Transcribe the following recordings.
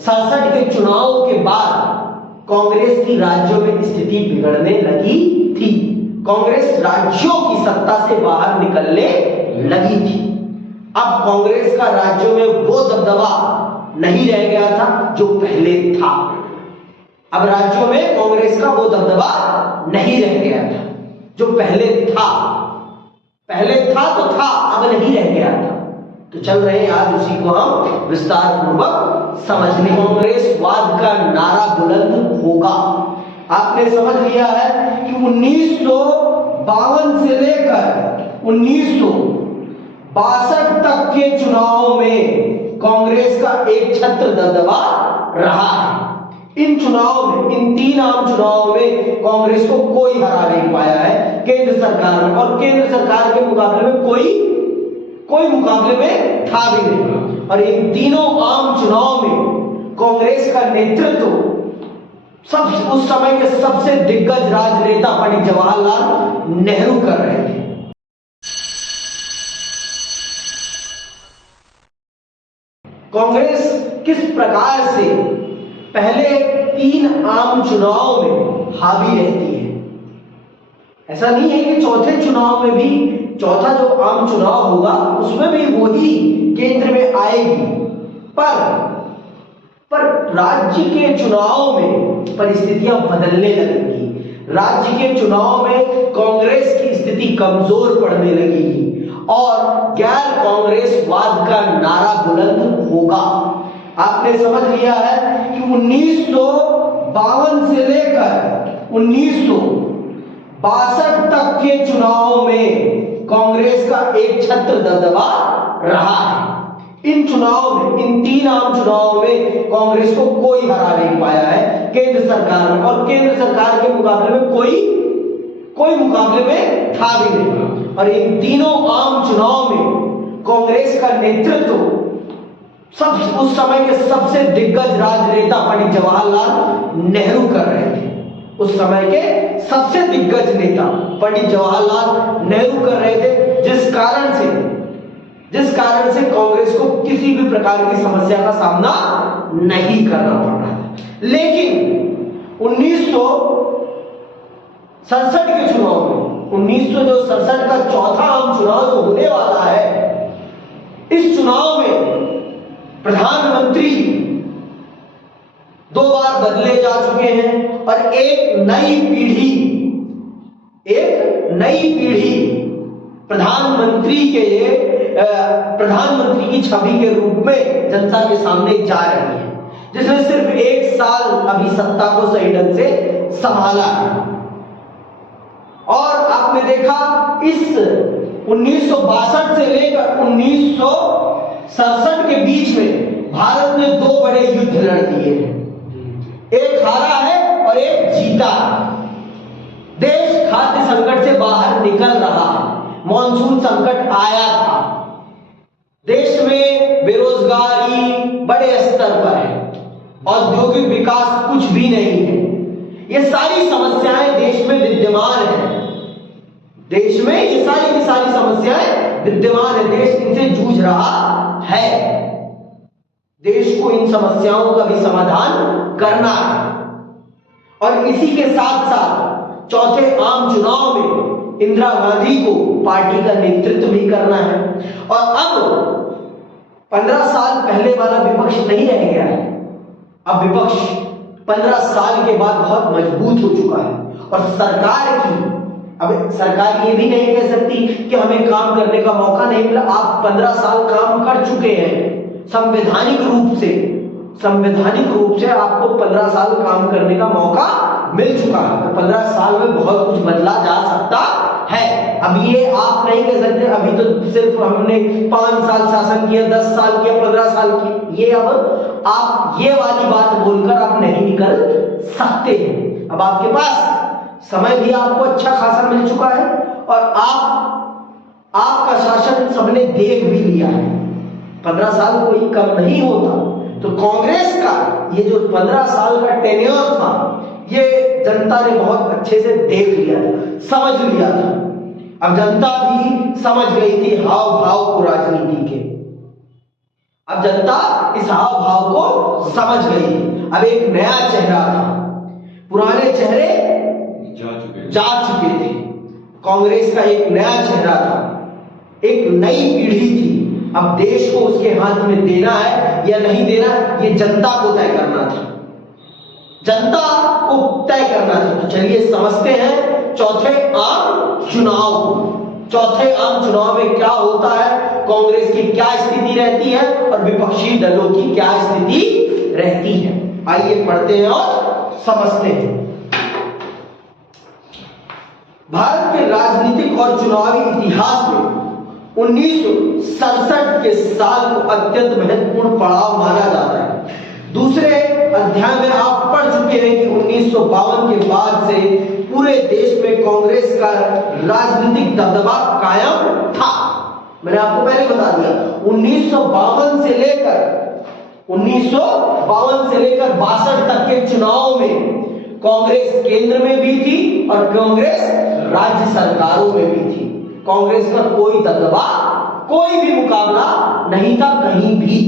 67 के चुनाव के बाद कांग्रेस की राज्यों में स्थिति बिगड़ने लगी थी। कांग्रेस राज्यों की सत्ता से बाहर निकलने लगी थी। अब कांग्रेस का राज्यों में वो दबदबा नहीं रह गया था जो पहले था। अब राज्यों में कांग्रेस का वो दबदबा नहीं रह गया था जो पहले था। पहले था तो था, अब नहीं रह गया था। तो चल रहे हैं आज उसी को हम विस्तार पूर्वक समझने। कांग्रेसवाद का नारा बुलंद होगा। आपने समझ लिया है कि 1952 से लेकर 1962 तक के चुनाव में कांग्रेस का एक छत्र दबदबा रहा है। इन चुनाव में, इन 3 आम चुनाव में कांग्रेस को कोई हरा नहीं पाया है केंद्र सरकार में, और केंद्र सरकार के मुकाबले में कोई मुकाबले में था भी नहीं। और इन तीनों आम चुनाव में कांग्रेस का नेतृत्व उस समय के सबसे दिग्गज राजनेता पंडित जवाहरलाल नेहरू कर रहे थे। कांग्रेस किस प्रकार से पहले 3 आम चुनाव में हावी रहती है। ऐसा नहीं है कि चौथे चुनाव में भी, चौथा जो आम चुनाव होगा उसमें भी वही केंद्र में आएगी, पर राज्य के चुनाव में परिस्थितियां बदलने लगेंगी। राज्य के चुनाव में कांग्रेस की स्थिति कमजोर पड़ने लगेगी और गैर कांग्रेसवाद का नारा बुलंद होगा। आपने समझ लिया है कि 1952 से लेकर 1962 तक के चुनाव में कांग्रेस का एक छत्र दबदबा रहा है। इन चुनाव में, इन 3 आम चुनाव में कांग्रेस को कोई हरा नहीं पाया है केंद्र सरकार में, और केंद्र सरकार के मुकाबले में कोई मुकाबले में था भी नहीं। और इन तीनों आम चुनाव में कांग्रेस का नेतृत्व उस समय के सबसे दिग्गज राजनेता पंडित जवाहरलाल नेहरू कर रहे थे। उस समय के सबसे दिग्गज नेता पंडित जवाहरलाल नेहरू कर रहे थे, जिस कारण से कांग्रेस को किसी भी प्रकार की समस्या का सामना नहीं करना पड़ रहा था। लेकिन 1967 के चुनाव में, 1967 का चौथा आम चुनाव जो होने वाला है, इस चुनाव में प्रधानमंत्री 2 बार बदले जा चुके हैं और एक नई पीढ़ी प्रधानमंत्री की छवि के रूप में जनता के सामने जा रही है, जिसने सिर्फ 1 साल अभी सत्ता को सही ढंग से संभाला है। और आपने देखा इस 1962 से लेकर 1967 के बीच में भारत ने 2 बड़े युद्ध लड़ दिए हैं। एक हारा है और एक जीता। देश खाद्य संकट से बाहर निकल रहा है। मॉनसून संकट आया था। देश में बेरोजगारी बड़े स्तर पर है, औद्योगिक विकास कुछ भी नहीं है। ये सारी समस्याएं देश में विद्यमान है। देश में ये सारी की सारी समस्याएं विद्यमान है। देश इनसे जूझ रहा है। देश को इन समस्याओं का भी समाधान करना है। और इसी के साथ साथ चौथे आम चुनाव में इंदिरा गांधी को पार्टी का नेतृत्व भी करना है। और अब 15 साल पहले वाला विपक्ष नहीं रह गया है। अब विपक्ष 15 साल के बाद बहुत मजबूत हो चुका है। और सरकार ये भी नहीं कह सकती कि हमें काम करने का मौका नहीं मिला। आप 15 साल काम कर चुके हैं। संवैधानिक रूप से आपको 15 साल काम करने का मौका मिल चुका है। तो 15 साल में बहुत कुछ बदला जा सकता है। अब ये आप नहीं कह सकते अभी तो सिर्फ हमने 5 साल शासन किया, 10 साल किया, 15 साल किया। ये अब आप ये वाली बात बोलकर आप नहीं निकल सकते हैं। अब आपके पास समय भी आपको अच्छा खासा मिल चुका है और आपका शासन सबने देख भी लिया है। 15 साल कोई कम नहीं होता। तो कांग्रेस का ये जो 15 साल का टेन्योर था, ये जनता ने बहुत अच्छे से देख लिया था, समझ लिया था। अब जनता भी समझ गई थी हाव भाव को राजनीति के। अब जनता इस हाव भाव को समझ गई। अब एक नया चेहरा था, पुराने चेहरे जा चुके थे। कांग्रेस का एक नया चेहरा था, एक नई पीढ़ी थी। अब देश को उसके हाथ में देना है या नहीं देना, ये जनता को तय करना था, जनता को तय करना था। तो चलिए समझते हैं चौथे आम चुनाव। चौथे आम चुनाव में क्या होता है, कांग्रेस की क्या स्थिति रहती है और विपक्षी दलों की क्या स्थिति रहती है। आइए पढ़ते हैं और समझते हैं। भारत के राजनीतिक और चुनावी इतिहास में 1967 के साल को अत्यंत महत्वपूर्ण पड़ाव माना जाता है। दूसरे अध्याय में आप पढ़ चुके हैं कि 1952 के बाद से पूरे देश में कांग्रेस का राजनीतिक दबदबा कायम था। मैंने आपको पहले बता दिया 1952 से लेकर 62 तक के चुनाव में कांग्रेस केंद्र में भी थी और कांग्रेस राज्य सरकारों में भी थी। कांग्रेस का कोई दबदबा, कोई भी मुकाबला नहीं था कहीं भी।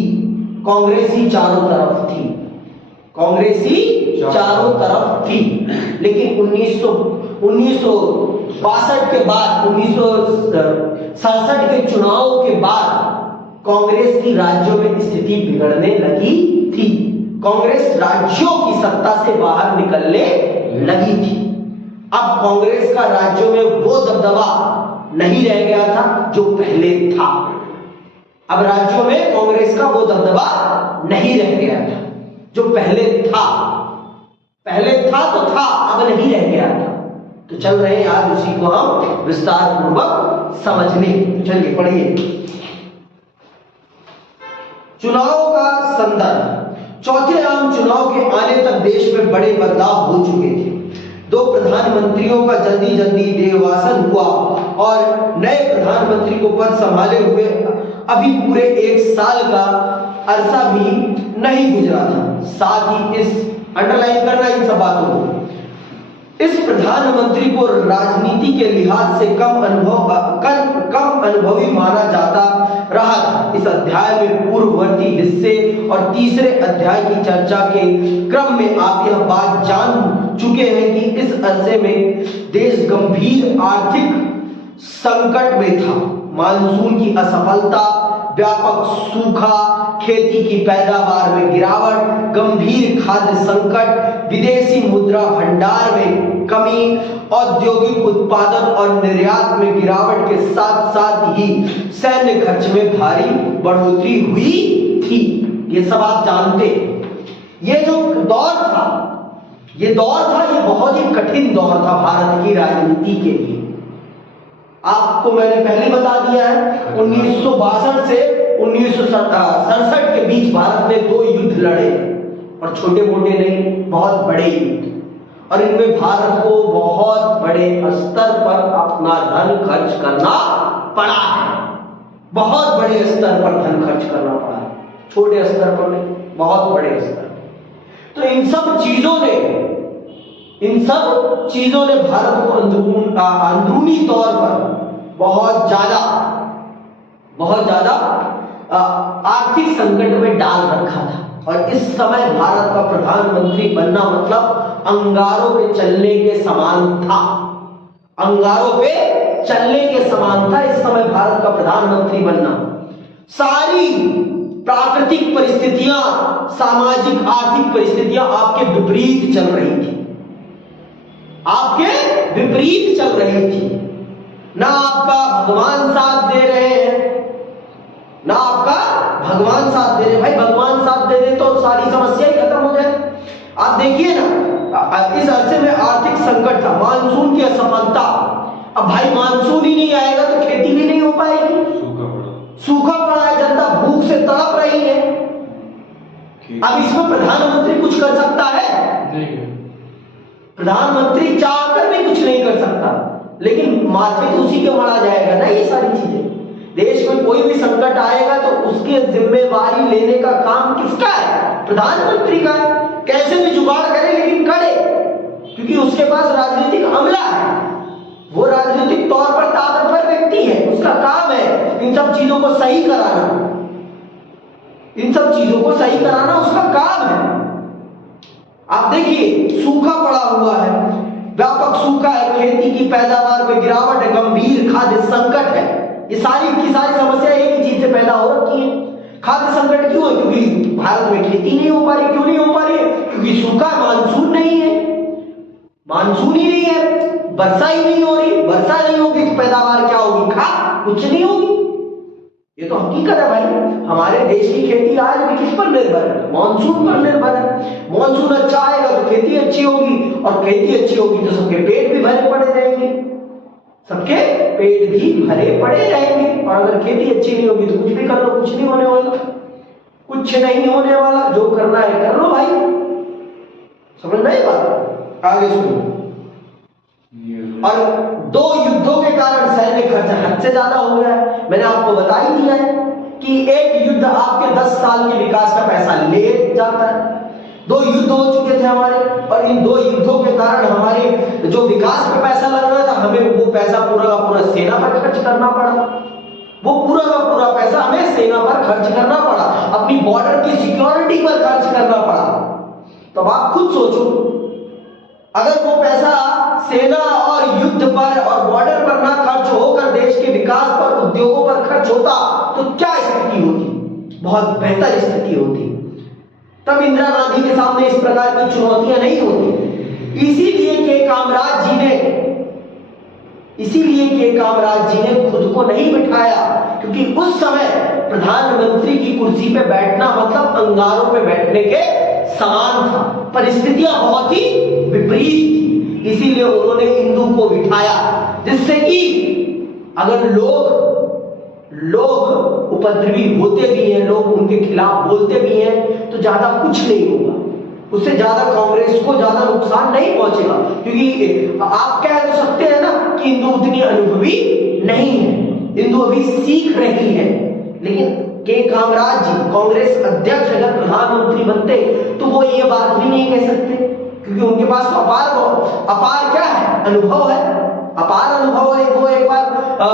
कांग्रेस ही चारों तरफ थी, कांग्रेस ही चारों तरफ थी। लेकिन 1962 के बाद, 1967 के चुनाव के बाद कांग्रेस की राज्यों में स्थिति बिगड़ने लगी थी। कांग्रेस राज्यों की सत्ता से बाहर निकलने लगी थी। अब कांग्रेस का राज्यों में वो दबदबा नहीं रह गया था जो पहले था। अब राज्यों में कांग्रेस का वो दबदबा नहीं रह गया था जो पहले था। पहले था तो था, अब नहीं रह गया था। तो चल रहे हैं आज उसी को हम विस्तार पूर्वक समझने। चलिए पढ़िए। चुनाव का संदर्भ। चौथे आम चुनाव के आने तक देश में बड़े बदलाव हो चुके थे। 2 प्रधानमंत्रियों का जल्दी जल्दी देहावसान हुआ और नए प्रधानमंत्री को पद संभाले हुए अभी पूरे 1 साल का अरसा भी नहीं गुजरा था। साथ ही इस अंडरलाइन करना इन सब बातों को, इस प्रधानमंत्री को राजनीति के लिहाज से कम अनुभवी माना जाता रहा था। इस अध्याय में पूर्ववर्ती हिस्से और तीसरे अध्याय की चर्चा के क्रम में आप यह बात जान चुके हैं कि इस अरसे में देश गंभीर आर्थिक संकट में था। मानसून की असफलता, व्यापक सूखा, खेती की पैदावार में गिरावट, गंभीर खाद्य संकट, विदेशी मुद्रा भंडार में कमी, औद्योगिक उत्पादन और निर्यात में गिरावट के साथ साथ ही सैन्य खर्च में भारी बढ़ोतरी हुई थी। ये सब आप जानते। ये जो दौर था, ये बहुत ही कठिन दौर था भारत की राजनीति के लिए। आपको मैंने पहले बता दिया है 1962 से 1967 के बीच भारत ने 2 युद्ध लड़े, और छोटे मोटे नहीं, बहुत बड़े युद्ध। और इनमें भारत को बहुत बड़े स्तर पर अपना धन खर्च करना पड़ा है। बहुत बड़े स्तर पर धन खर्च करना पड़ा है, छोटे स्तर पर नहीं, बहुत बड़े स्तर। तो इन सब चीजों ने भारत को अंदरूनी तौर पर बहुत ज्यादा आर्थिक संकट में डाल रखा था। और इस समय भारत का प्रधानमंत्री बनना मतलब अंगारों पे चलने के समान था। अंगारों पे चलने के समान था इस समय भारत का प्रधानमंत्री बनना। सारी प्राकृतिक परिस्थितियां, सामाजिक आर्थिक परिस्थितियां आपके विपरीत चल रही थी, आपके विपरीत चल रही थी। ना आपका भगवान साथ दे रहे हैं, ना आपका भगवान साथ दे रहे। भाई भगवान साथ दे दे तो सारी समस्या ही खत्म हो जाए। आप देखिए ना, इस अरसे में आर्थिक संकट था, मानसून की असफलता। अब भाई मानसून ही नहीं आएगा तो खेती भी नहीं हो पाएगी, सूखा पड़ा है, जनता भूख से तड़प रही है। अब इसमें प्रधानमंत्री कुछ कर सकता है? नहीं। प्रधानमंत्री चाहकर भी कुछ नहीं कर सकता, लेकिन माथे तो उसी के मरा जाएगा ना ये सारी चीजें। देश में कोई भी संकट आएगा तो उसकी जिम्मेवारी लेने का काम किसका है? प्रधानमंत्री का है। कैसे भी जुगाड़ करे लेकिन करे, क्योंकि उसके पास राजनीतिक अमला है, वो राजनीतिक तौर पर ताकतवर व्यक्ति है, उसका काम है इन सब चीजों को सही कराना। इन सब चीजों को सही कराना उसका काम है। आप देखिए सूखा पड़ा हुआ है, व्यापक सूखा है, खेती की पैदावार में गिरावट है, गंभीर खाद्य संकट है। ये सारी की सारी समस्या एक ही चीज से पैदा हो रखी है। खाद्य संकट क्यों है? क्योंकि भारत में खेती नहीं हो पा रही। क्यों नहीं हो पा रही है? क्योंकि सूखा, मानसून नहीं है, मानसून ही नहीं है, वर्षा ही नहीं हो रही। वर्षा नहीं होगी तो पैदावार क्या होगी? खाद कुछ नहीं होगी। ये तो हकीकत है भाई। हमारे देश की खेती आज भी किस पर निर्भर है? मानसून पर निर्भर है। मानसून अच्छा आएगा तो खेती अच्छी होगी, और खेती अच्छी होगी तो सबके पेट भी भरे पड़े रहेंगे, सबके पेट भी भरे पड़े रहेंगे। और अगर खेती अच्छी नहीं होगी तो कुछ भी कर लो, कुछ नहीं होने वाला, कुछ नहीं होने वाला। जो करना है कर लो भाई। समझ नहीं बात? आगे सुनो। और 2 युद्धों के कारण सैन्य खर्च हद से ज्यादा हो गया है। मैंने आपको बता ही दिया है कि एक युद्ध आपके 10 साल के विकास का पैसा ले जाता है। 2 युद्ध हो चुके थे हमारे, और इन 2 युद्धों के कारण हमारे जो विकास पे पैसा लग रहा था, हमें वो पैसा पूरा का पूरा सेना पर खर्च करना पड़ा। वो पूरा का पूरा पैसा हमें सेना पर खर्च करना पड़ा, अपनी बॉर्डर की सिक्योरिटी पर खर्च करना पड़ा। तो आप खुद सोचो, अगर वो पैसा सेना और युद्ध पर और बॉर्डर पर ना खर्च होकर देश के विकास पर, उद्योगों पर खर्च होता तो क्या स्थिति होती? बहुत बेहतर स्थिति होती। तब इंदिरा गांधी के सामने इस प्रकार की चुनौतियां नहीं होती। इसीलिए के कामराज जी ने खुद को नहीं बिठाया, क्योंकि उस समय प्रधानमंत्री की कुर्सी पे बैठना मतलब अंगारों पे बैठने के समान था। परिस्थितियां बहुत ही विपरीत थी। इसीलिए उन्होंने इंदु को बिठाया, जिससे कि अगर लोग उपद्रवी होते भी हैं, लोग उनके खिलाफ बोलते भी हैं, तो ज्यादा कुछ नहीं होगा। उससे ज्यादा कांग्रेस को ज्यादा नुकसान नहीं पहुंचेगा। क्योंकि आप कह तो सकते हैं ना कि इंदु उतनी अनुभवी नहीं है, इंदु अभी सीख रही है। लेकिन के कामराज जी कांग्रेस अध्यक्ष अगर प्रधानमंत्री बनते तो वो ये बात भी नहीं कह सकते, क्योंकि उनके पास तो अपार क्या है? अनुभव है, अपार अनुभव है। वो एक बार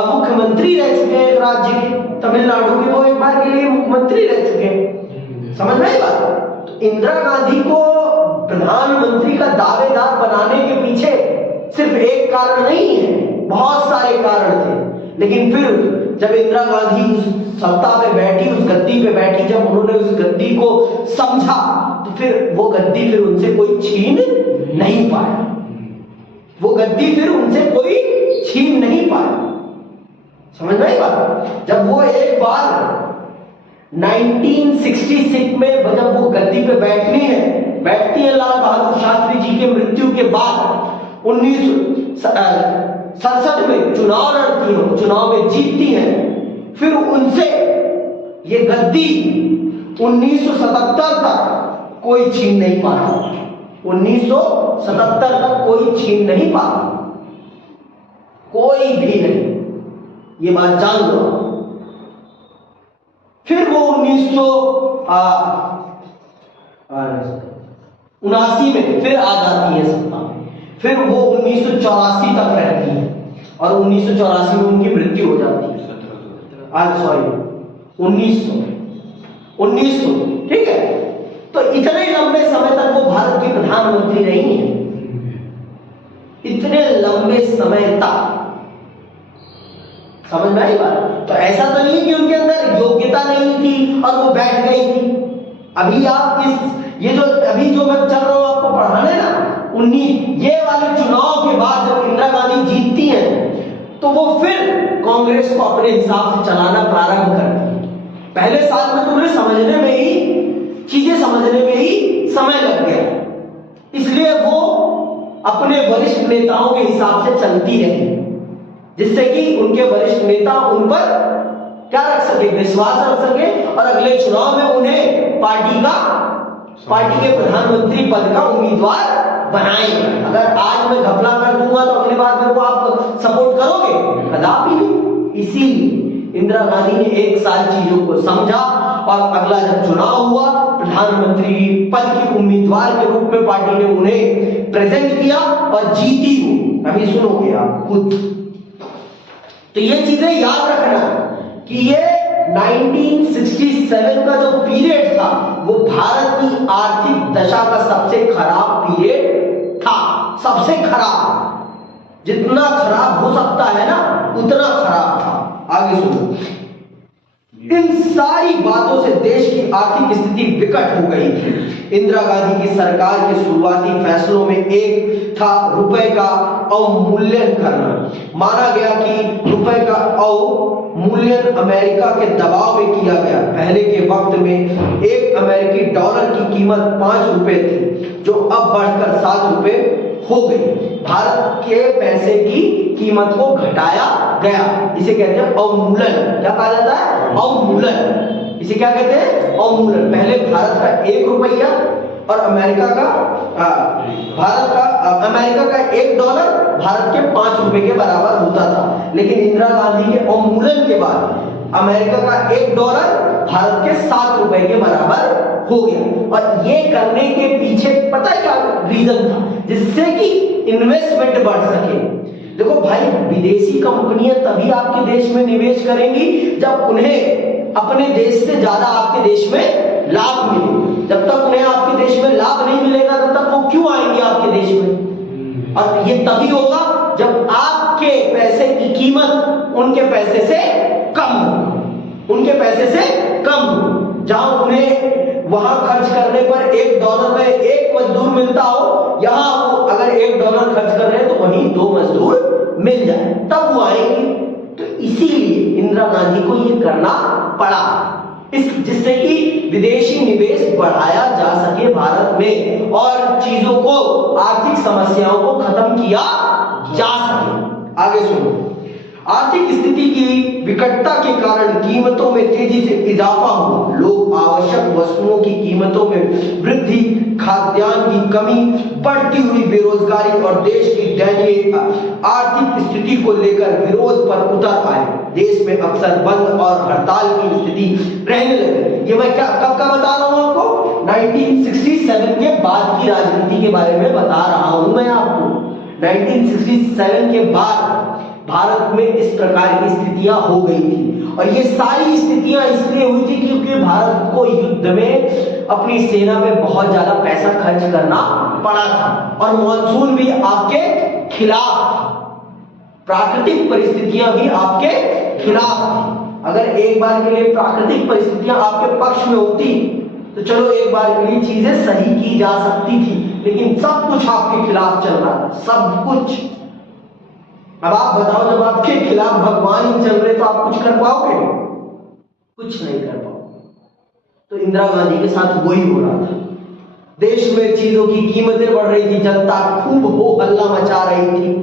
मुख्यमंत्री रह चुके हैं एक राज्य के, तमिलनाडु के, वो एक बार के लिए मुख्यमंत्री रह चुके हैं। समझ में आई बात? तो इंदिरा गांधी को प्रधानमंत्री का दावेदार बनाने के पीछे सिर्फ एक कारण नहीं है, बहुत सारे कारण थे। लेकिन फिर जब इंदिरा गांधी उस सत्ता पे बैठी, उस गद्दी पे बैठी, जब उन्होंने उस गद्दी को समझा, तो फिर वो गद्दी फिर उनसे कोई छीन नहीं पाया। वो गद्दी फिर उनसे कोई छीन नहीं पाया। समझ में आई बात? जब वो एक बार 1966 में जब वो गद्दी पे बैठती है लाल बहादुर शास्त्री जी के मृत्यु के बाद, 1967 में चुनाव लड़ती है, चुनाव में जीतती है। फिर उनसे ये गद्दी 1977 तक कोई छीन नहीं पाता। 1977 तक कोई छीन नहीं पाता, कोई भी नहीं, ये बात जान लो। फिर वो 1979 में फिर आ जाती है सत्ता में। फिर वो 1984 तक रहती है, और 1984 में उनकी मृत्यु हो जाती है। सॉरी 1900, ठीक है। तो इतने लंबे समय तक वो भारत की प्रधानमंत्री रही है, इतने लंबे समय तक। समझ में आई बात? तो ऐसा तो नहीं कि उनके अंदर योग्यता नहीं थी और वो बैठ गई थी। अभी आप अभी जो मैं चल रहा हूं आपको पढ़ाने ना, 19 ये वाले चुनाव के बाद जब इंदिरा गांधी जीतती हैं, तो वो फिर कांग्रेस को अपने हिसाब से चलाना प्रारंभ करती है। पहले साल में तो उन्हें चीजें समझने में ही समय लग गया, इसलिए वो अपने वरिष्ठ नेताओं के हिसाब से चलती रही, जिससे कि उनके वरिष्ठ नेता उन पर क्या रख सके? विश्वास रख सके, और अगले चुनाव में उन्हें पार्टी के प्रधानमंत्री पद का उम्मीदवार बनाएंगे। अगर आज मैं घपला कर दूंगा तो अगली बार मेरे को आप सपोर्ट करोगे? कदापि नहीं। इसीलिए इंदिरा गांधी ने एक साल चीजों को समझा, और अगला जब चुनाव हुआ, प्रधानमंत्री पद के उम्मीदवार के रूप में पार्टी ने उन्हें प्रेजेंट किया और जीती वो। अभी सुनोगे आप खुद। तो ये चीजें याद रखना कि ये 1967 का जो पीरियड था वो भारत की आर्थिक दशा का सबसे खराब पीरियड था। सबसे खराब, जितना खराब हो सकता है ना उतना खराब था। आगे सुनो, इन सारी बातों से देश की आर्थिक स्थिति विकट हो गई थी। इंदिरा गांधी की सरकार के शुरुआती फैसलों में एक था रुपए का अवमूल्यन करना। माना गया कि रुपए का अवमूल्यन अमेरिका के दबाव में किया गया। पहले के वक्त में एक अमेरिकी डॉलर की कीमत 5 रुपए थी, जो अब बढ़कर 7 रुपए हो गई। भारत के पैसे की कीमत को घटाया गया। इसे कहते हैं अवमूल्यन। क्या कहा जाता है? अवमूल्यन। इसे क्या कहते हैं? अवमूल्यन। पहले भारत का 1 रुपया और अमेरिका का $1 भारत के 5 रुपए के बराबर होता था। लेकिन इंदिरा गांधी के अवमूल्यन के बाद अमेरिका का $1 भारत के 7 रुपए के बराबर हो गया। और ये करने के पीछे पता है क्या रीजन था? जिससे कि इन्वेस्टमेंट बढ़ सके। देखो भाई, विदेशी कंपनियां तभी आपके देश में निवेश करेंगी जब उन्हें अपने देश से ज्यादा आपके देश में लाभ मिले। जब तक उन्हें आपके देश में लाभ नहीं मिलेगा तब तक वो क्यों आएंगे आपके देश में? और ये तभी होगा जब आपके पैसे की कीमत उनके पैसे से कम हो। उनके पैसे से कम हो। जहां उन्हें वहां खर्च करने पर $1 में 1 मजदूर मिलता हो, यहां वो अगर $1 खर्च कर रहे हैं तो वहीं 2 मजदूर मिल जाए, तब वो आएंगे। तो इसीलिए इंदिरा गांधी को ये करना पड़ा, जिससे कि विदेशी निवेश बढ़ाया जा सके भारत में और चीजों को, आर्थिक समस्याओं को खत्म किया जा सके। आगे सुनो, आर्थिक स्थिति की विकटता के कारण कीमतों में तेजी से इजाफा हुआ। लोग आवश्यक वस्तुओं की कीमतों में वृद्धि, खाद्यान्न की कमी, बढ़ती हुई बेरोजगारी और देश की दयनीय आर्थिक स्थिति को लेकर विरोध पर उतर आए। देश में अक्सर बंद और हड़ताल की स्थिति रहने लगी। ये मैं कब का बता रहा हूं आपको? 1967 के बाद की राजनीति के बारे में बता रहा हूं मैं आपको। 1967 के बाद भारत में इस प्रकार की स्थितियां हो गई थी। और ये सारी स्थितियां इसलिए हुई थी क्योंकि भारत को युद्ध में अपनी सेना पे बहुत ज्यादा पैसा खर्च करना पड़ा था और मॉनसून भी आपके खिलाफ था। प्राकृतिक परिस्थितियां भी आपके खिलाफ थी। अगर एक बार के लिए प्राकृतिक परिस्थितियां आपके पक्ष में होती तो चलो एक बार के लिए चीजें सही की जा सकती थी, लेकिन सब कुछ आपके खिलाफ चल रहा था, सब कुछ। अब आप बताओ, जब आपके खिलाफ भगवान ही चल रहे तो आप कुछ कर पाओगे? कुछ नहीं कर पाओगे। तो इंदिरा गांधी के साथ वही हो रहा था। देश में चीजों की कीमतें बढ़ रही थी, जनता खूब हो हल्ला मचा रही थी।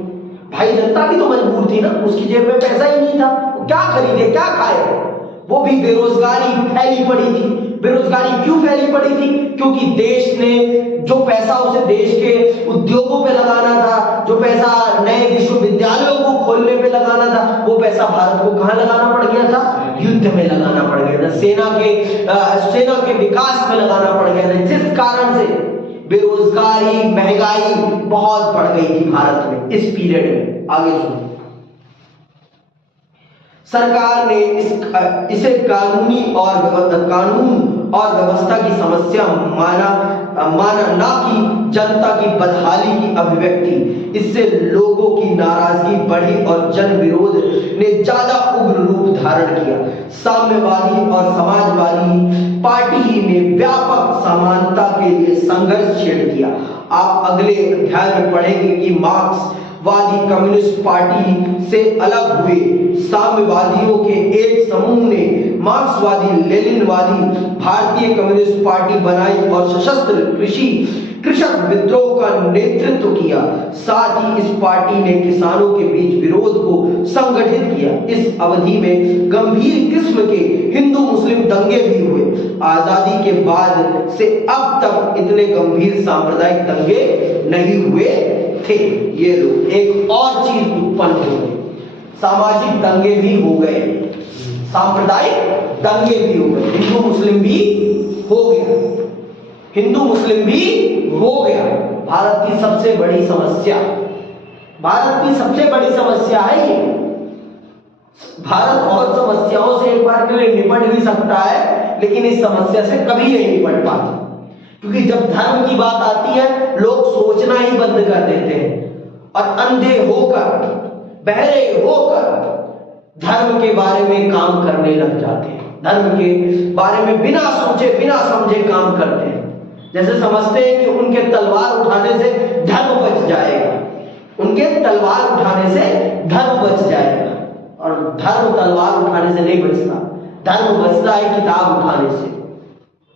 भाई जनता भी तो मजबूर थी ना, उसकी जेब में पैसा ही नहीं था, वो क्या खरीदे क्या खाए? वो भी बेरोजगारी फैली पड़ी थी। बेरोजगारी क्यों फैली पड़ी थी? क्योंकि देश ने जो पैसा उसे देश के उद्योगों पे लगाना था, जो पैसा नए विश्वविद्यालयों को खोलने पे लगाना था, वो पैसा भारत को कहां लगाना पड़ गया था? युद्ध में लगाना पड़ गया था, सेना के विकास में लगाना पड़ गया था, जिस कारण से बेरोजगारी, महंगाई बहुत बढ़ गई थी भारत में इस पीरियड में। आगे सुनो, सरकार ने इसे कानून और व्यवस्था की समस्या माना ना कि जनता की बदहाली की अभिव्यक्ति। इससे लोगों की नाराजगी बढ़ी और जन विरोध ने ज्यादा उग्र रूप धारण किया। साम्यवादी और समाजवादी पार्टी ने व्यापक समानता के लिए संघर्ष छेड़ दिया। आप अगले अध्याय में पढ़ेंगे कि मार्क्सवादी कम्युनिस्ट पार्टी से अलग हुए साम्यवादियों के एक समूह ने मार्क्सवादी लेनिनवादी भारतीय कम्युनिस्ट पार्टी बनाई और सशस्त्र कृषक विद्रोह का नेतृत्व किया। साथ ही इस पार्टी ने किसानों के बीच विरोध को संगठित किया। इस अवधि में गंभीर किस्म के हिंदू मुस्लिम दंगे भी हुए। आजादी के बाद से अब तक इतने गंभीर सांप्रदायिक दंगे नहीं हुए थे। ये लोग एक और चीज उत्पन्न हो गई, सामाजिक दंगे भी हो गए, सांप्रदायिक दंगे भी हो गए, हिंदू मुस्लिम भी हो गया, हिंदू मुस्लिम भी हो गया। भारत की सबसे बड़ी समस्या, भारत की सबसे बड़ी समस्या है ये भारत और समस्याओं से एक बार के लिए निपट भी सकता है, लेकिन इस समस्या से कभी नहीं निपट पाता, क्योंकि जब धर्म की बात आती है लोग सोचना ही बंद कर देते हैं और अंधे होकर, बहरे होकर धर्म के बारे में काम करने लग जाते हैं। धर्म के बारे में बिना सोचे बिना समझे काम करते हैं, जैसे समझते हैं कि उनके तलवार उठाने से धर्म बच जाएगा, उनके तलवार उठाने से धर्म बच जाएगा। और धर्म तलवार उठाने से नहीं बचता, धर्म बचता है किताब उठाने से।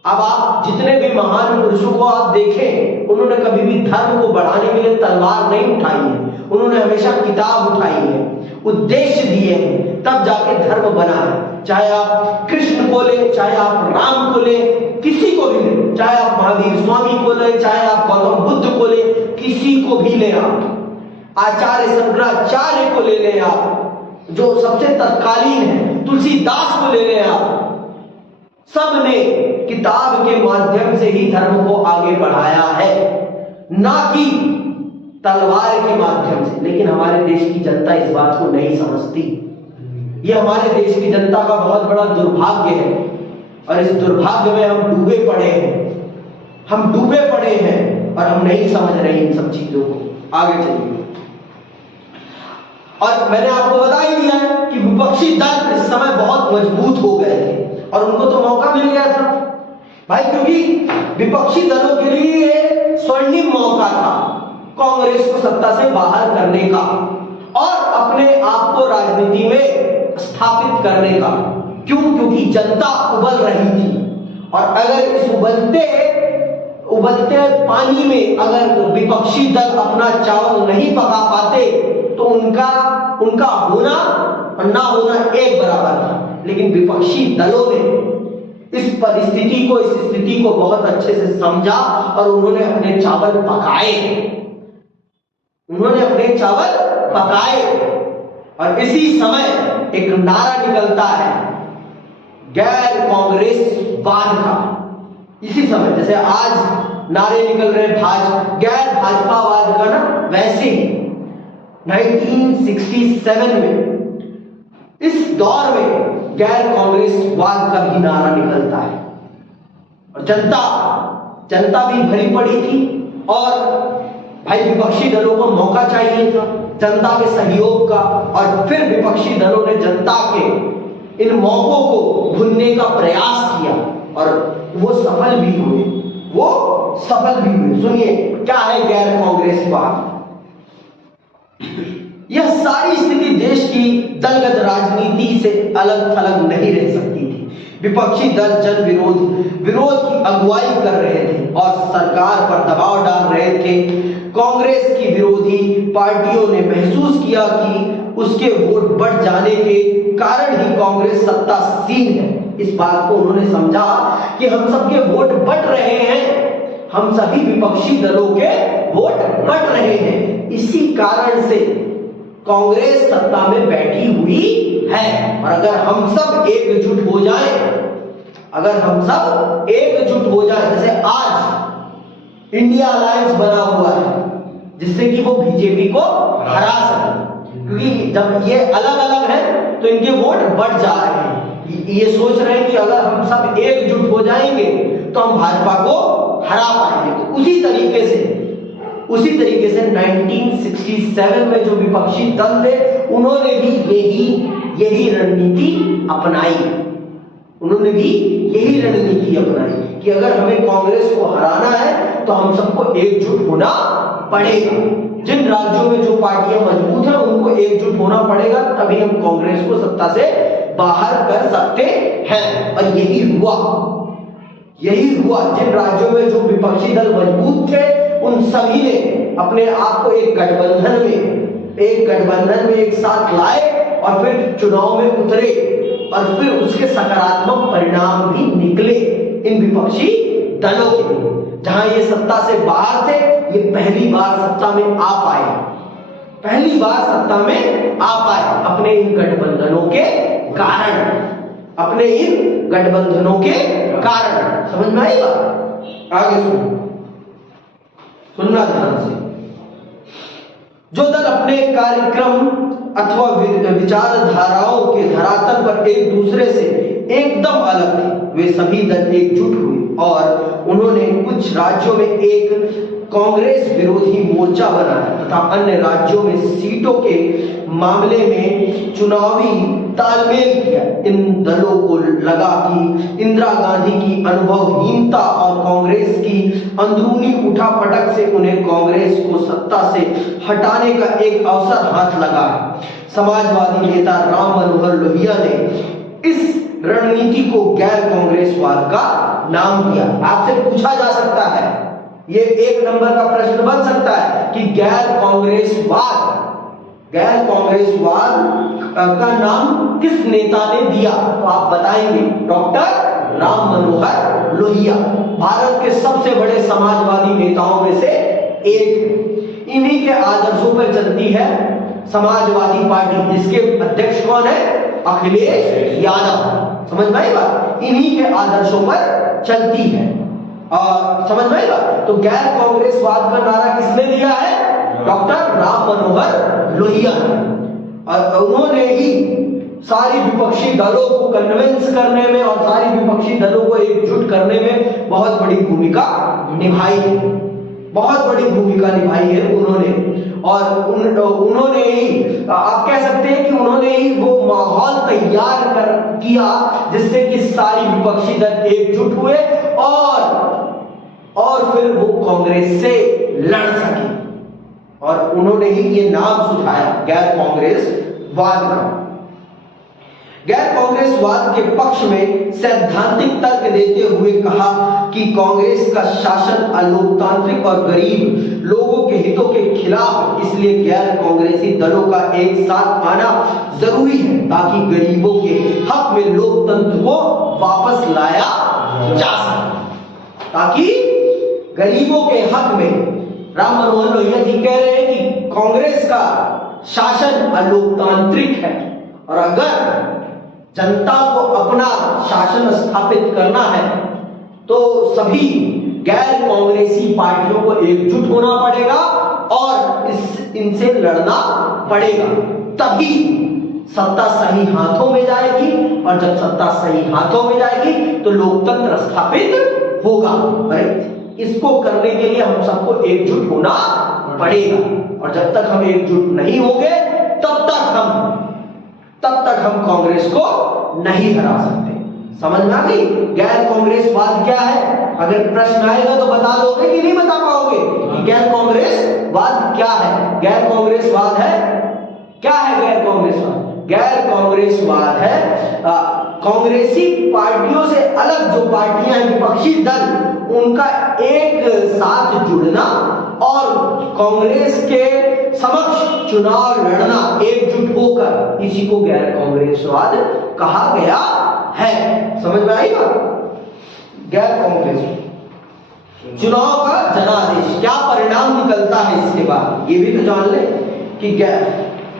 अब आप जितने भी महान पुरुषों को आप देखें, उन्होंने कभी भी धर्म को बढ़ाने के लिए तलवार नहीं उठाई है, उन्होंने हमेशा किताब उठाई है, उद्देश्य दिए हैं, तब जाके धर्म बना है। चाहे आप कृष्ण को ले, चाहे आप राम को ले, किसी को भी ले, चाहे आप महावीर स्वामी को ले, चाहे आप गौतम बुद्ध को ले, किसी को भी ले, आप आचार्य शंकराचार्य को ले लें, आप जो सबसे तत्कालीन है, तुलसीदास को ले लें, आप सबने किताब के माध्यम से ही धर्म को आगे बढ़ाया है, ना कि तलवार के माध्यम से। लेकिन हमारे देश की जनता इस बात को नहीं समझती। यह हमारे देश की जनता का बहुत बड़ा दुर्भाग्य है, और इस दुर्भाग्य में हम डूबे पड़े हैं, हम डूबे पड़े हैं और हम नहीं समझ रहे इन सब चीजों को। आगे चलिए। और मैंने आपको बता ही दिया कि विपक्षी दल इस समय बहुत मजबूत हो गए थे और उनको तो मौका मिल गया था भाई, क्योंकि विपक्षी दलों के लिए ये स्वर्णिम मौका था कांग्रेस को सत्ता से बाहर करने का और अपने आप को राजनीति में स्थापित करने का। क्यों? क्योंकि जनता उबल रही थी, और अगर इस उबलते पानी में अगर विपक्षी दल अपना चावल नहीं पका पाते तो उनका होना और ना होना एक बराबर था। लेकिन विपक्षी दलों ने इस परिस्थिति को, इस स्थिति को बहुत अच्छे से समझा और उन्होंने अपने चावल पकाए, उन्होंने अपने चावल पकाए। और इसी समय एक नारा निकलता है गैर कांग्रेसवाद का। इसी समय जैसे आज नारे निकल रहे गैर भाजपावाद का ना, वैसे ही 1967 में इस दौर में गैर कांग्रेसवाद का भी नारा निकलता है। और जनता भी भरी पड़ी थी, और भाई विपक्षी दलों को मौका चाहिए था जनता के सहयोग का, और फिर विपक्षी दलों ने जनता के इन मौकों को भुनने का प्रयास किया और वो सफल भी हुए, सुनिए क्या है गैर कांग्रेसवाद। यह सारी स्थिति देश की दलगत राजनीति से अलग थलग नहीं रह सकती थी। विपक्षी दल जन विरोध की अगुवाई कर रहे थे और सरकार पर दबाव डाल रहे थे। कांग्रेस की विरोधी पार्टियों ने महसूस किया कि उसके वोट बढ़ जाने के कारण ही कांग्रेस सत्तासीन है। इस बात को उन्होंने समझा कि हम सबके वोट बढ़ रहे हैं, हम सभी विपक्षी दलों के वोट बढ़ रहे हैं, इसी कारण से कांग्रेस सत्ता में बैठी हुई है। और अगर हम सब एकजुट हो जाएं, जैसे आज इंडिया अलायंस बना हुआ है जिससे कि वो बीजेपी को हरा सके, क्योंकि जब ये अलग अलग है तो इनके वोट बढ़ जा रहे हैं। ये सोच रहे हैं कि अगर हम सब एकजुट हो जाएंगे तो हम भाजपा को हरा पाएंगे। तो उसी तरीके से 1967 में जो विपक्षी दल थे उन्होंने भी यही रणनीति अपनाई। कि अगर हमें कांग्रेस को हराना है तो हम सबको एकजुट होना पड़ेगा। जिन राज्यों में जो पार्टियां मजबूत हैं उनको एकजुट होना पड़ेगा, तभी हम कांग्रेस को सत्ता से बाहर कर सकते हैं। और यही हुआ। जिन राज्यों में जो विपक्षी दल मजबूत थे उन सभी ने अपने आप को एक गठबंधन में एक साथ लाए और फिर चुनाव में उतरे, और फिर उसके सकारात्मक परिणाम भी निकले इन विपक्षी दलों के। जहां ये सत्ता से बाहर थे, ये पहली बार सत्ता में आ पाए अपने इन गठबंधनों के कारण। समझ में आई बात? आगे सुनना ध्यान से। जो दल अपने कार्यक्रम अथवा विचारधाराओं के धरातल पर एक दूसरे से एकदम अलग थे, वे सभी दल एकजुट हुए और उन्होंने कुछ राज्यों में एक कांग्रेस विरोधी मोर्चा बनाया तथा अन्य राज्यों में सीटों के मामले में चुनावी तालमेल किया। इन दलों को लगा कि इंदिरा गांधी की अनुभवहीनता और कांग्रेस की अंदरूनी उठापटक से उन्हें कांग्रेस को सत्ता से हटाने का एक अवसर हाथ लगा है। समाजवादी नेता राम मनोहर लोहिया ने इस रणनीति को गैर कांग्रेसवाद का नाम दिया। आपसे पूछा जा सकता है, ये एक नंबर का प्रश्न बन सकता है कि गैर कांग्रेसवाद का नाम किस नेता ने दिया, तो आप बताएंगे डॉक्टर राम मनोहर लोहिया, भारत के सबसे बड़े समाजवादी नेताओं में से एक। इन्हीं के आदर्शों पर चलती है समाजवादी पार्टी, जिसके अध्यक्ष कौन है? अखिलेश यादव। समझ में आई बात? इन्हीं के आदर्शों पर चलती है और समझ में आई बात? तो गैर कांग्रेसवाद का नारा किसने दिया है? डॉक्टर राम मनोहर लोहिया। और उन्होंने ही सारी विपक्षी दलों को कन्विंस करने में और सारी विपक्षी दलों को एकजुट करने में बहुत बड़ी भूमिका निभाई है, बहुत बड़ी भूमिका निभाई है उन्होंने। और उन्होंने ही, आप कह सकते हैं कि उन्होंने ही वो माहौल तैयार किया जिससे कि सारी विपक्षी दल एकजुट हुए और फिर वो कांग्रेस से लड़ सके। और उन्होंने ही ये नाम सुझाया गैर कांग्रेसवाद का। गैर कांग्रेसवाद के पक्ष में सैद्धांतिक तर्क देते हुए कहा कि कांग्रेस का शासन अलोकतांत्रिक और गरीब लोगों के हितों के खिलाफ, इसलिए गैर कांग्रेसी दलों का एक साथ आना जरूरी है ताकि गरीबों के हक में लोकतंत्र को वापस लाया जा सके। ताकि गरीबों के हक में, राम मनोहर लोहिया जी कह रहे हैं कि कांग्रेस का शासन अलोकतांत्रिक है और अगर जनता को अपना शासन स्थापित करना है तो सभी गैर कांग्रेसी पार्टियों को एकजुट होना पड़ेगा और इनसे लड़ना पड़ेगा, तभी सत्ता सही हाथों में जाएगी। और जब सत्ता सही हाथों में जाएगी तो लोकतंत्र स्थापित होगा। इसको करने के लिए हम सबको एकजुट होना पड़ेगा और जब तक हम एकजुट नहीं होंगे तब तक हम कांग्रेस को नहीं हरा सकते। समझ में आ गई? गैर कांग्रेसवाद क्या है? अगर प्रश्न आएगा तो बता दोगे कि नहीं बता पाओगे कि गैर कांग्रेसवाद क्या है? गैर कांग्रेसवाद है, क्या है गैर कांग्रेसवाद? गैर कांग्रेसवाद है कांग्रेसी पार्टियों से अलग जो पार्टियां हैं, विपक्षी दल, उनका एक साथ जुड़ना और कांग्रेस के समक्ष चुनाव लड़ना एकजुट होकर, इसी को गैर कांग्रेसवाद कहा गया है। समझ में आई बात? गैर कांग्रेस चुनाव का जनादेश, क्या परिणाम निकलता है इसके बाद, ये भी तो जान ले कि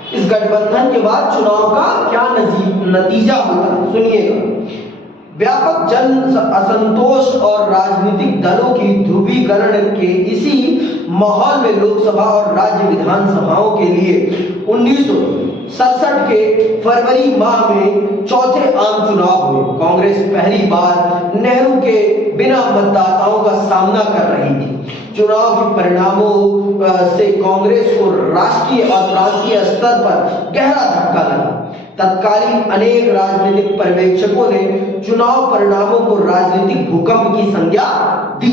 इस गठबंधन के बाद चुनाव का क्या नतीजा होगा। सुनिएगा, व्यापक जन असंतोष और राजनीतिक दलों की ध्रुवीकरण के इसी माहौल में लोकसभा और राज्य विधानसभाओं के लिए 1967 के फरवरी माह में चौथे आम चुनाव हुए। कांग्रेस पहली बार नेहरू के बिना मतदाताओं का सामना कर रही थी। चुनाव के परिणामों से कांग्रेस को राष्ट्रीय और प्रांतीय स्तर पर गहरा धक्का लगा। तत्कालीन अनेक राजनीतिक पर्यवेक्षकों ने चुनाव परिणामों को राजनीतिक भूकंप की संज्ञा दी।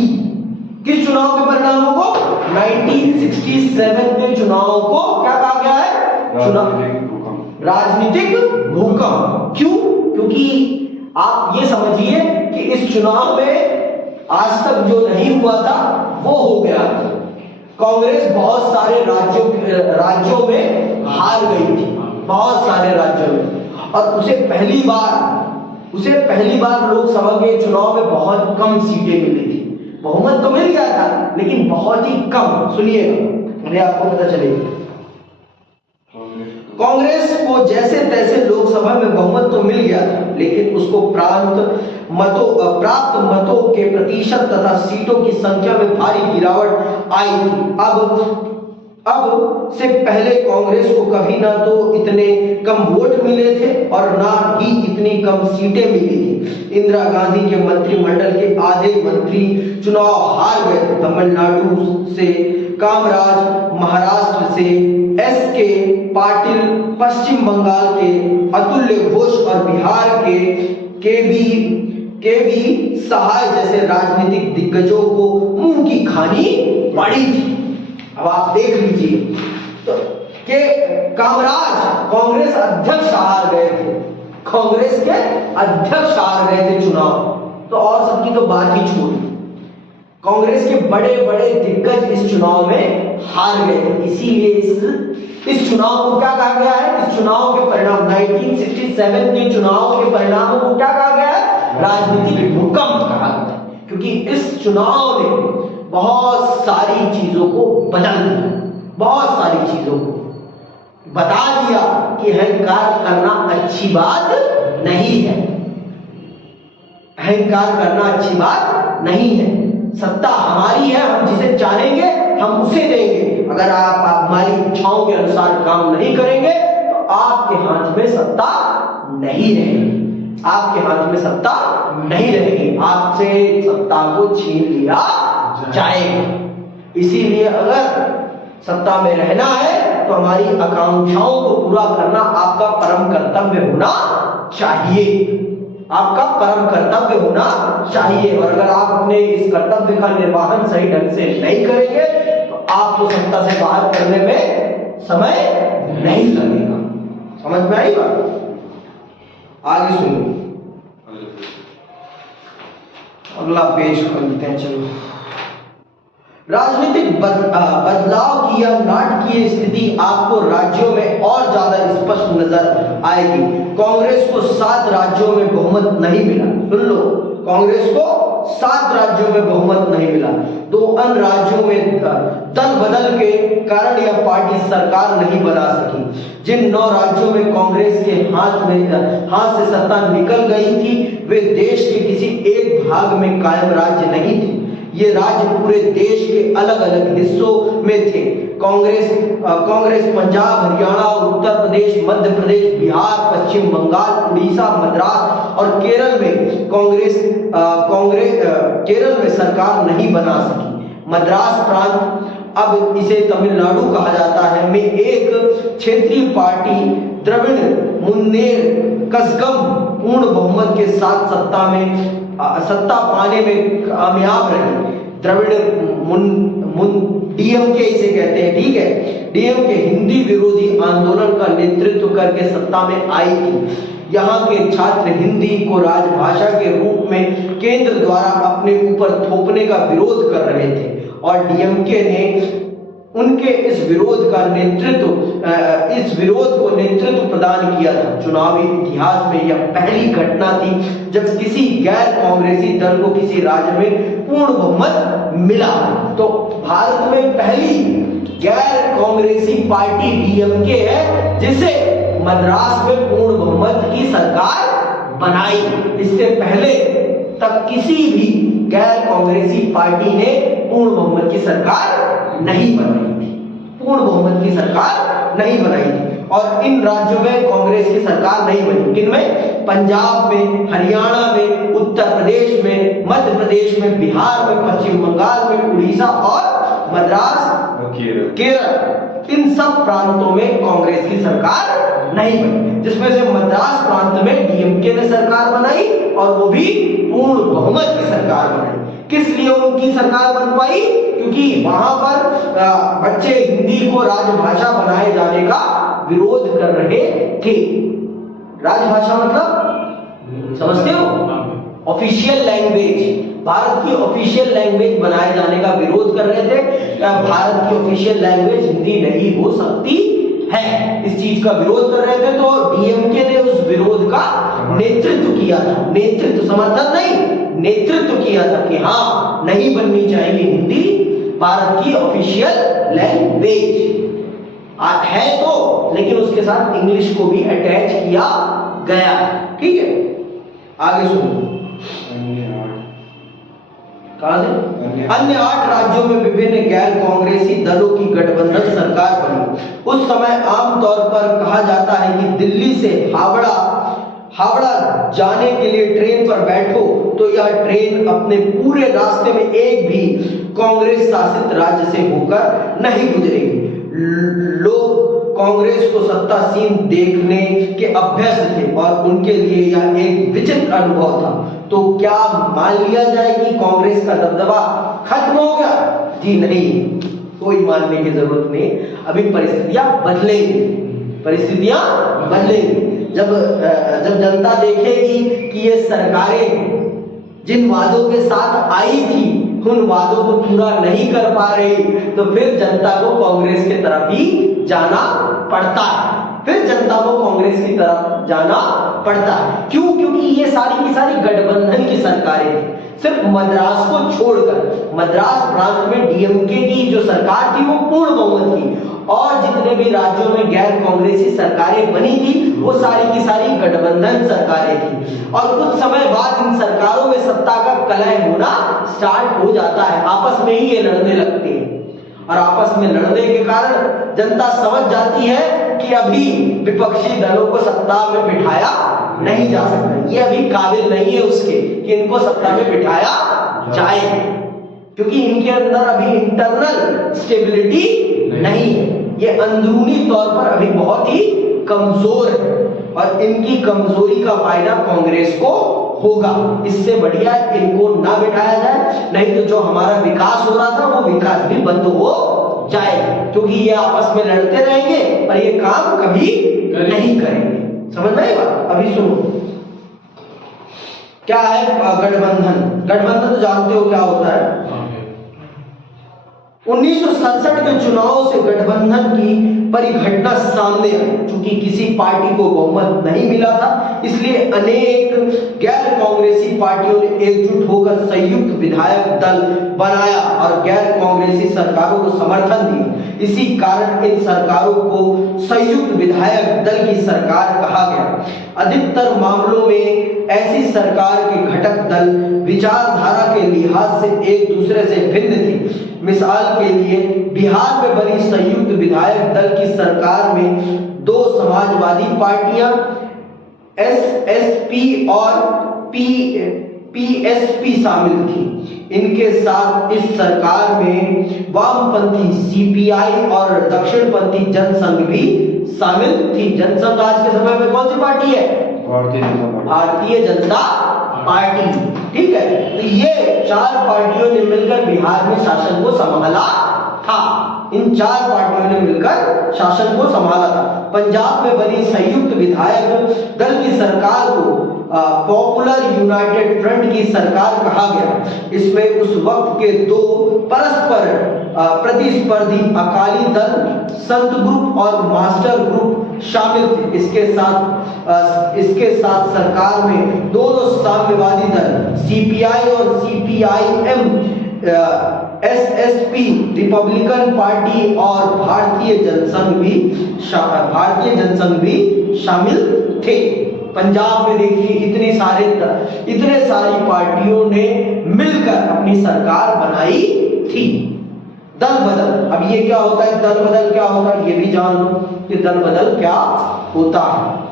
किस चुनाव के परिणामों को? 1967 के चुनाव को क्या कहा गया है? राजनीतिक भूकंप। क्यों? क्योंकि आप ये समझिए कि इस चुनाव में आज तक जो नहीं हुआ था वो हो गया। कांग्रेस बहुत सारे राज्यों में हार गई थी, बहुत सारे राज्यों में, और उसे पहली बार लोकसभा के चुनाव में बहुत कम सीटें मिली थी। बहुमत तो मिल गया था लेकिन बहुत ही कम। सुनिएगा, आपको पता चलेगा। कांग्रेस को जैसे तैसे लोकसभा में बहुमत तो मिल गया था लेकिन उसको प्राप्त मतों के प्रतिशत तथा सीटों की संख्या में भारी गिरावट आई थी। अब से पहले कांग्रेस को कभी ना तो इतने कम वोट मिले थे और ना ही इतनी कम सीटें मिली थी। इंदिरा गांधी के मंत्रिमंडल के आधे मंत्री चुनाव हार गए थे। तमिलनाडु से कामराज, महाराष्ट्र से एस.के. पाटिल, पश्चिम बंगाल के अतुल्य घोष और बिहार के भी सहाय जैसे राजनीतिक दिग्गजों को मुंह की खानी पड़ी थी। अब आप देख लीजिए तो के कामराज कांग्रेस अध्यक्ष हार गए थे, कांग्रेस के अध्यक्ष हार गए थे चुनाव, तो और सबकी तो बात ही छोड़। कांग्रेस के बड़े बड़े दिग्गज इस चुनाव में हार गए थे। इसीलिए इस चुनाव को क्या कहा गया है? इस चुनाव के परिणाम 1967 के चुनाव के परिणामों को क्या कहा गया है? राजनीतिक भूकंप कहा गया, क्योंकि इस चुनाव ने बहुत सारी चीजों को बदल दिया, बहुत सारी चीजों को बता दिया कि अहंकार करना अच्छी बात नहीं है, अहंकार करना अच्छी बात नहीं है। सत्ता हमारी है, हम जिसे चाहेंगे हम उसे देंगे। अगर आप हमारी इच्छाओं के अनुसार काम नहीं करेंगे तो आपके हाथ में सत्ता नहीं रहेगी, आपके हाथ में सत्ता नहीं रहेगी, आपसे सत्ता को छीन लिया जाएगा। इसीलिए अगर सत्ता में रहना है तो हमारी आकांक्षाओं को पूरा करना आपका परम कर्तव्य होना चाहिए, आपका परम कर्तव्य होना चाहिए। और अगर आप अपने इस कर्तव्य का निर्वहन सही ढंग से नहीं करेंगे तो आपको सत्ता से बाहर करने में समय नहीं लगेगा। समझ में आई बात? आगे सुनिए, अगला पेज खोलते हैं। चलो, राजनीतिक बदलाव की यह नाटकीय स्थिति आपको राज्यों में और ज्यादा स्पष्ट नजर आएगी। कांग्रेस को 7 राज्यों में बहुमत नहीं मिला। सुन लो, कांग्रेस को 7 राज्यों में बहुमत नहीं मिला। 2 अन्य राज्यों में दल बदल के कारण यह पार्टी सरकार नहीं बना सकी। जिन 9 राज्यों में कांग्रेस के हाथ से सत्ता निकल गई थी, वे देश के किसी एक भाग में कायम राज्य नहीं थे। ये राज्य पूरे देश के अलग अलग हिस्सों में थे। कांग्रेस पंजाब, हरियाणा, उत्तर प्रदेश, मध्य प्रदेश, बिहार, पश्चिम बंगाल, उड़ीसा, मद्रास और केरल में केरल में सरकार नहीं बना सकी। मद्रास प्रांत, अब इसे तमिलनाडु कहा जाता है, में एक क्षेत्रीय पार्टी द्रविड़ मुन्नेर कज़गम पूर्ण बहुमत के साथ सत्ता पाने में कामयाब रही। द्रविड़ डीएमके इसे कहते हैं, ठीक है। डीएमके हिंदी विरोधी आंदोलन का नेतृत्व करके सत्ता में आई थी। यहाँ के छात्र हिंदी को राजभाषा के रूप में केंद्र द्वारा अपने ऊपर थोपने का विरोध कर रहे थे और डीएमके ने उनके इस विरोध को नेतृत्व प्रदान किया था। चुनावी इतिहास में यह पहली घटना थी जब किसी गैर कांग्रेसी दल को किसी राज्य में पूर्ण बहुमत मिला। तो भारत में पहली गैर कांग्रेसी पार्टी डीएमके है जिसे मद्रास में पूर्ण बहुमत की सरकार बनाई। इससे पहले तक किसी भी गैर कांग्रेसी पार्टी ने पूर्ण बहुमत की सरकार नहीं बनाई थी, पूर्ण बहुमत की सरकार नहीं बनाई थी। और इन राज्यों में कांग्रेस की सरकार नहीं बनी। किनमें? पंजाब में, हरियाणा में, उत्तर प्रदेश में, मध्य प्रदेश में, बिहार में, पश्चिम बंगाल में, उड़ीसा और मद्रास, केरल, इन सब प्रांतों में कांग्रेस की सरकार नहीं बनी, जिसमें से मद्रास प्रांत में डीएमके ने सरकार बनाई और वो भी पूर्ण बहुमत की सरकार बनाई। किस लिए उनकी सरकार बन पाई? क्योंकि वहां पर बच्चे हिंदी को राजभाषा बनाए जाने का विरोध कर रहे थे। राजभाषा मतलब समझते हो? ऑफिशियल लैंग्वेज, भारत की ऑफिशियल लैंग्वेज बनाए जाने का विरोध कर रहे थे। भारत की ऑफिशियल लैंग्वेज हिंदी नहीं हो सकती है, इस चीज का विरोध कर रहे थे। तो डीएमके ने उस विरोध का नेतृत्व किया था। नेतृत्व, समर्थन नहीं, नेतृत्व किया था कि हाँ, नहीं बननी चाहिए हिंदी भारत की ऑफिशियल लैंग्वेज है तो, लेकिन उसके साथ इंग्लिश को भी अटैच किया गया। ठीक है, आगे सुनो। कहां से? अन्य 8 राज्यों में विभिन्न गैर कांग्रेसी दलों की गठबंधन सरकार बनी। उस समय आमतौर पर कहा जाता है कि दिल्ली से हावड़ा जाने के लिए ट्रेन पर बैठो तो यह ट्रेन अपने पूरे रास्ते में एक भी कांग्रेस शासित राज्य से होकर नहीं गुजरेगी। लोग कांग्रेस को सत्तासीन देखने के अभ्यस्त थे और उनके लिए यह एक विचित्र अनुभव था। तो क्या मान लिया जाए कि कांग्रेस का दबदबा खत्म हो गया? जी नहीं, कोई मानने की जरूरत नहीं। अभी परिस्थितियां बदलेंगी, परिस्थितियां बदलेंगी। जब जनता देखेगी कि ये सरकारें जिन वादों के साथ आई थी उन वादों को पूरा नहीं कर पा रही, तो फिर जनता को कांग्रेस की तरफ ही जाना पड़ता है। फिर जनता को कांग्रेस की तरफ जाना पड़ता है। क्यों? क्योंकि ये सारी की सारी गठबंधन की सरकारें थी। सिर्फ मद्रास को छोड़कर, मद्रास प्रांत में डीएमके की जो सरकार थी वो पूर्ण बहुमत थी, और जितने भी राज्यों में गैर कांग्रेसी सरकारें बनी थी वो सारी की सारी गठबंधन सरकारें थी। और कुछ समय बाद इन सरकारों में सत्ता का कलह होना स्टार्ट हो जाता है, आपस में ही ये लड़ने लगते हैं। और आपस में लड़ने के कारण जनता समझ जाती है कि अभी विपक्षी दलों को सत्ता में बिठाया नहीं जा सकता, ये अभी काबिल नहीं है उसके कि इनको सत्ता में बिठाया जाए, क्योंकि इनके अंदर अभी इंटरनल स्टेबिलिटी नहीं है। ये अंदरूनी तौर पर अभी बहुत ही कमजोर है और इनकी कमजोरी का फायदा कांग्रेस को होगा। इससे बढ़िया इनको ना बिठाया जाए, नहीं तो जो हमारा विकास हो रहा था वो विकास भी बंद हो जाए, क्योंकि ये आपस में लड़ते रहेंगे और ये काम कभी नहीं करेंगे। समझ में आई बात? अभी सुनो क्या है गठबंधन। गठबंधन तो जानते हो क्या होता है। 1967 के चुनाव से गठबंधन की परिघटना सामने आई। चूंकि किसी पार्टी को बहुमत नहीं मिला था, इसलिए अनेक गैर कांग्रेसी पार्टियों ने एकजुट होकर संयुक्त विधायक दल बनाया और गैर कांग्रेसी सरकारों को समर्थन दिया। इसी कारण इन सरकारों को संयुक्त विधायक दल की सरकार कहा गया। अधिकतर मामलों में ऐसी सरकार के घटक दल विचारधारा के लिहाज से एक दूसरे से भिन्न थे। मिसाल के लिए बिहार में बनी संयुक्त विधायक दल की सरकार में 2 समाजवादी पार्टियां एसएसपी और पीएसपी शामिल थी। इनके साथ इस सरकार में वामपंथी सीपीआई और दक्षिणपंथी जनसंघ भी शामिल थी। जनसंघ आज के समय में कौन सी पार्टी है? भारतीय जनता पार्टी। ठीक है, तो ये 4 पार्टियों ने मिलकर बिहार में शासन को संभाला था। इन 4 पार्टियों ने मिलकर शासन को संभाला था। पंजाब में बनी संयुक्त विधायक दल की सरकार को पॉपुलर यूनाइटेड फ्रंट की सरकार कहा गया। इसमें उस वक्त के 2 परस्पर प्रतिस्पर्धी अकाली दल, संत ग्रुप और मास्टर ग्रुप शामिल थे। इसके साथ सरकार में दोनों साम्यवादी दल सीपीआई और सीपीआईएम, एसएसपी रिपब्लिकन पार्टी और भारतीय जनसंघ भी शामिल थे। पंजाब में देखिए इतने सारी पार्टियों ने मिलकर अपनी सरकार बनाई थी। दल बदल, अब ये क्या होता है? दल बदल क्या होता है ये भी जान लो कि दल बदल क्या होता है।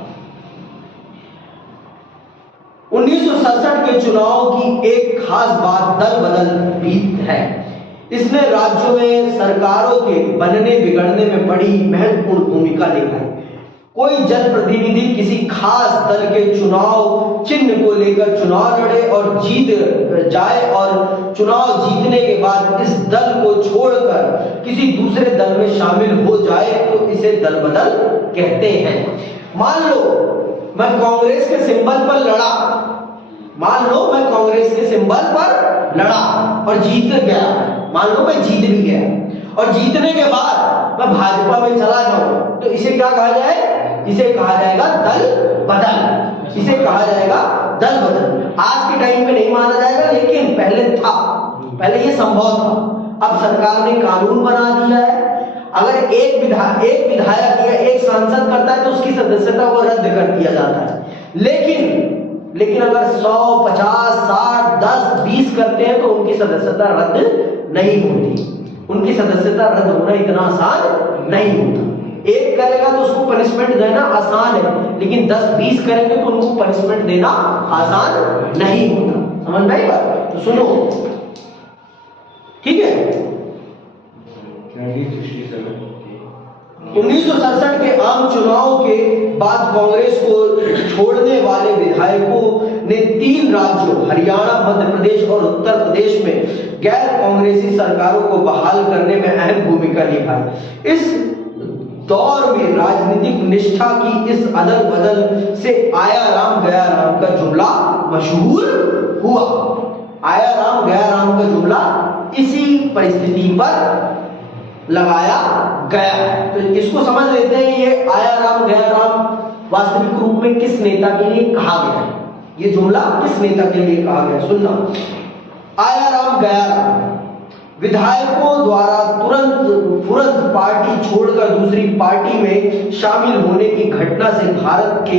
1967 के चुनाव की एक खास बात दल बदल भी है। इसने राज्यों में सरकारों के बनने बिगड़ने में बड़ी महत्वपूर्ण भूमिका निभाई। कोई जनप्रतिनिधि किसी खास दल के चुनाव चिन्ह को लेकर चुनाव लड़े और जीत जाए और चुनाव जीतने के बाद इस दल को छोड़कर किसी दूसरे दल में शामिल हो जाए तो इसे दल बदल कहते हैं। मान लो मैं कांग्रेस के सिंबल पर लड़ा, मान लो मैं कांग्रेस के सिंबल पर लड़ा और जीत गया, मान लो मैं जीत भी गया और जीतने के बाद मैं भाजपा में चला जाऊं, तो इसे क्या कहा जाए? इसे कहा जाएगा दल बदल। इसे कहा जाएगा दल बदल। आज के टाइम पे नहीं माना जाएगा, लेकिन पहले था, पहले ये संभव था। अब सरकार ने कानून बना दिया है, अगर एक विधायक या एक सांसद करता है तो उसकी सदस्यता को रद्द कर दिया जाता है। लेकिन लेकिन अगर 100, 50, 60, 10, 20 करते हैं तो उनकी सदस्यता रद्द नहीं होती। उनकी सदस्यता रद्द होना इतना आसान नहीं होता। एक करेगा तो उसको पनिशमेंट देना आसान है, लेकिन 10-20 करेंगे तो उनको पनिशमेंट देना आसान नहीं होता। समझ में आई बात? तो सुनो, ठीक है। 1967 के आम चुनाव के बाद कांग्रेस को छोड़ने वाले विधायकों ने 3 राज्यों हरियाणा, मध्य प्रदेश और उत्तर प्रदेश में गैर कांग्रेसी सरकारों को बहाल करने में अहम भूमिका निभाई। इस दौर में राजनीतिक निष्ठा की इस अदल बदल से आया राम गया राम का जुमला मशहूर हुआ। आया राम गया राम का जुमला इसी परिस्थिति पर लगाया गया। तो इसको समझ लेते हैं, ये आया राम गया राम वास्तविक रूप में किस नेता के लिए कहा गया है, ये जुमला किस नेता के लिए कहा गया। सुनना, आया राम गया राम विधायकों द्वारा तुरंत पार्टी छोड़कर दूसरी पार्टी में शामिल होने की घटना से भारत के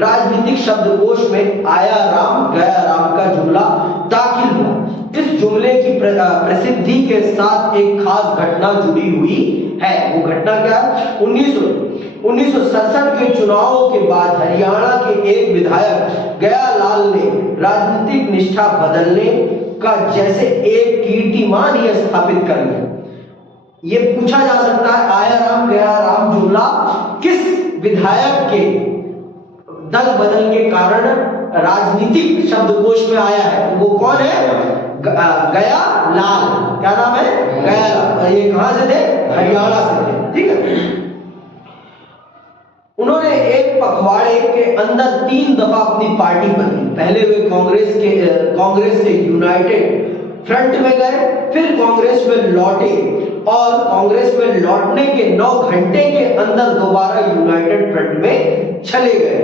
राजनीतिक शब्दकोश में आया राम गया राम का जुमला दाखिल हुआ। इस जुमले की प्रसिद्धि के साथ एक खास घटना जुड़ी हुई है। वो घटना क्या है? 1967 के चुनावों के बाद हरियाणा के एक विधायक गयालाल ने राजनीतिक निष्ठा बदलने का जैसे एक कीर्तिमान ही स्थापित कर लिया। ये पूछा जा सकता है, आया राम गया राम जुमला किस विधायक के दल बदल के कारण राजनीतिक शब्दकोश में आया है? वो कौन है? गया लाल। क्या नाम है? गया लाल। और ये कहां से थे? हरियाणा से थे। ठीक है। उन्होंने एक पखवाड़े के अंदर 3 दफा अपनी पार्टी बदली। पहले वे कांग्रेस से यूनाइटेड फ्रंट में गए, फिर कांग्रेस में लौटे और कांग्रेस में लौटने के 9 घंटे के अंदर दोबारा यूनाइटेड फ्रंट में चले गए।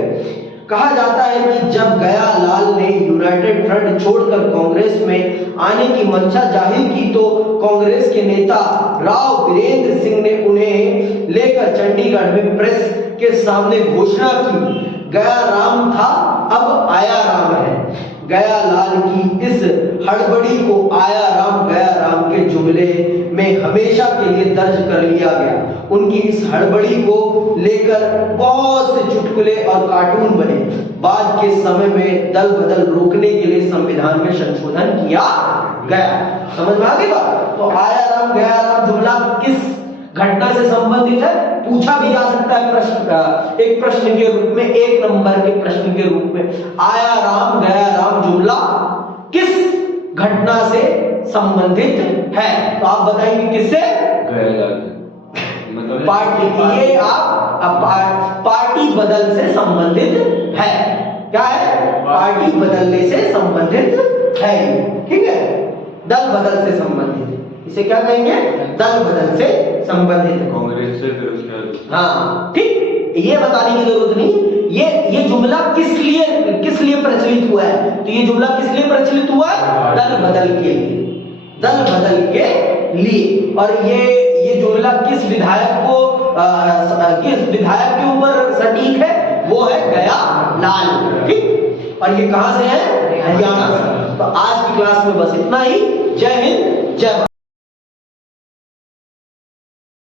कहा जाता है कि जब गया लाल ने यूनाइटेड फ्रंट छोड़कर कांग्रेस में आने की मंशा जाहिर की तो कांग्रेस के नेता राव वीरेंद्र सिंह ने उन्हें लेकर चंडीगढ़ में प्रेस के सामने घोषणा की, गया राम था अब आया राम है। गया लाल की इस हड़बड़ी को आया राम गया राम के जुमले में हमेशा के लिए दर्ज कर लिया गया। उनकी इस हड़बड़ी को लेकर बहुत से चुटकुले और कार्टून बने। बाद के समय में दल बदल रोकने के लिए संविधान में संशोधन किया गया। समझ में आ गई बात? तो आया राम गया राम जुमला किस घटना से संबंधित है? पूछा भी जा सकता है प्रश्न, एक प्रश्न के रूप में, 1 नंबर के प्रश्न के रूप में, आया राम गया राम जुमला किस घटना से संबंधित है? तो आप बताएंगे किससे? पार्टी। ये आप पार्टी बदल से संबंधित है। क्या है? पार्टी बदलने से संबंधित है। ठीक है, दल बदल से संबंधित, इसे क्या कहेंगे? दल बदल से संबंधित कांग्रेस से फिर उसके। हाँ ठीक, ये बताने की जरूरत नहीं। ये जुमला किस लिए प्रचलित हुआ है? तो ये जुमला किस लिए प्रचलित हुआ है? दल बदल के लिए, दल बदल के लिए। और ये जुमला किस विधायक के ऊपर सटीक है? वो है गया लाल। ठीक, और ये कहां से है? हरियाणा से। तो आज की क्लास में बस इतना ही। जय हिंद, जय भारत।